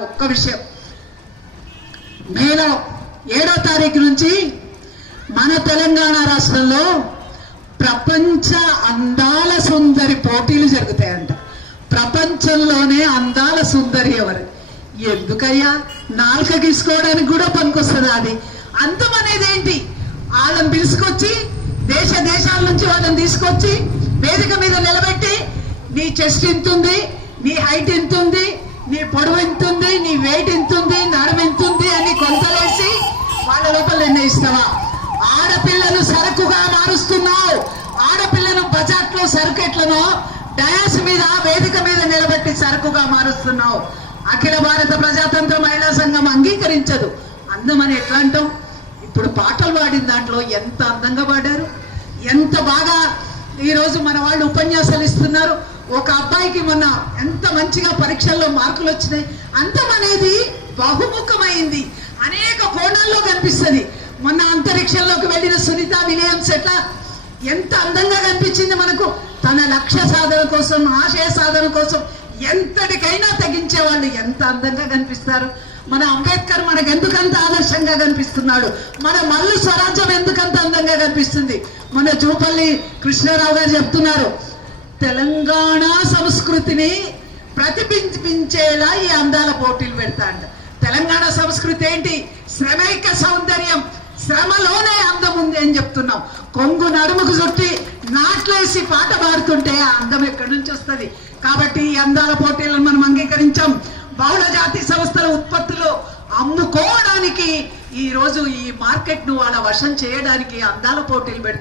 ఒక్క విషయం. మేలో ఏడో తారీఖు నుంచి మన తెలంగాణ రాష్ట్రంలో ప్రపంచ అందాల సుందరి పోటీలు జరుగుతాయంట. ప్రపంచంలోనే అందాల సుందరి ఎవరు? ఎందుకయ్యా? నాలుక గీసుకోవడానికి కూడా పనికొస్తుంది అది. అందం అనేది ఏంటి? వాళ్ళని పిలుచుకొచ్చి దేశ దేశాల నుంచి వాళ్ళని తీసుకొచ్చి వేదిక మీద నిలబెట్టి నీ చెస్ట్ ఎంత ఉంది? నీ హైట్ ఎంత సరుకుగా మారుస్తున్నావు. ఆడపిల్లను బజార్లో సరుకు ఎట్లనో డయాస్ మీద వేదిక మీద నిలబెట్టి సరుకుగా మారుస్తున్నావు. అఖిల భారత ప్రజాతంత్ర మహిళా సంఘం అంగీకరించదు. అందమని ఎట్లా అంటాం? ఇప్పుడు పాటలు పాడిన దాంట్లో ఎంత అందంగా పాడారు? ఎంత బాగా ఈరోజు మన వాళ్ళు ఉపన్యాసాలు ఇస్తున్నారు. ఒక అబ్బాయికి మొన్న ఎంత మంచిగా పరీక్షల్లో మార్కులు వచ్చినాయి. అందం అనేది బహుముఖమైంది. అనేక కోణాల్లో కనిపిస్తుంది. మొన్న అంతరిక్షంలోకి వెళ్ళిన సునీత విలియమ్స్ ఎట్లా? ఎంత అందంగా కనిపించింది మనకు. తన లక్ష్య సాధన కోసం ఆశయ సాధన కోసం ఎంతటికైనా తెగించే వాళ్ళు ఎంత అందంగా కనిపిస్తారు. మన అంబేద్కర్ మనకు ఎందుకంత ఆదర్శంగా కనిపిస్తున్నాడు? మన మల్లు స్వరాజ్యం ఎందుకంత అందంగా కనిపిస్తుంది? మన జూపల్లి కృష్ణారావు గారు చెప్తున్నారు తెలంగాణ సంస్కృతిని ప్రతిబింబించేలా ఈ అందాల పోటీలు పెడతా అంట తెలంగాణ సంస్కృతి ఏంటి? శ్రమైక సౌందర్యం. శ్రమలోనే అందం ఉంది అని చెప్తున్నాం. కొంగు నడుముకు చుట్టి నాట్లేసి పాట పాడుతుంటే ఆ అందం ఎక్కడి నుంచి వస్తుంది? కాబట్టి ఈ అందాల పోటీలను మనం అంగీకరించాం. బహుళ జాతి సంస్థల ఉత్పత్తులు అమ్ముకోవడానికి ఈ రోజు ఈ మార్కెట్ను వాళ్ళ వశం చేయడానికి అందాల పోటీలు పెడుతున్నారు